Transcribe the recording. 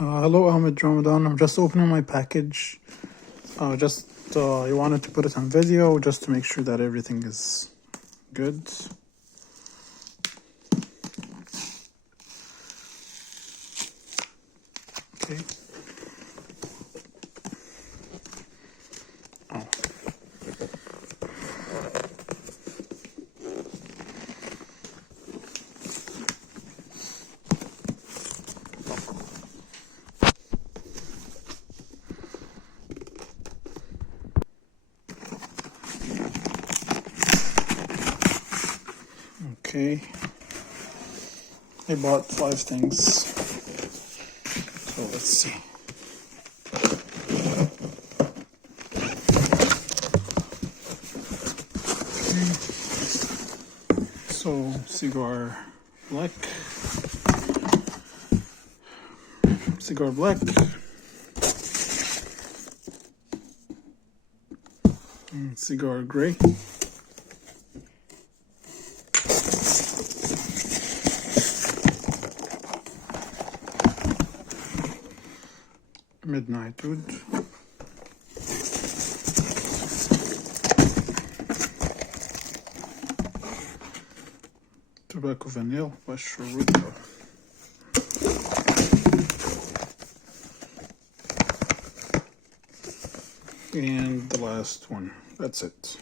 Hello, Ahmed Ramadan. I'm just opening my package. I wanted to put it on video just to make sure that everything is good. Okay. Oh. Okay. I bought 5 things. So let's see. Okay. So cigar black, and cigar gray. Midnight wood, tobacco vanille, Westshore wood, and the last one. That's it.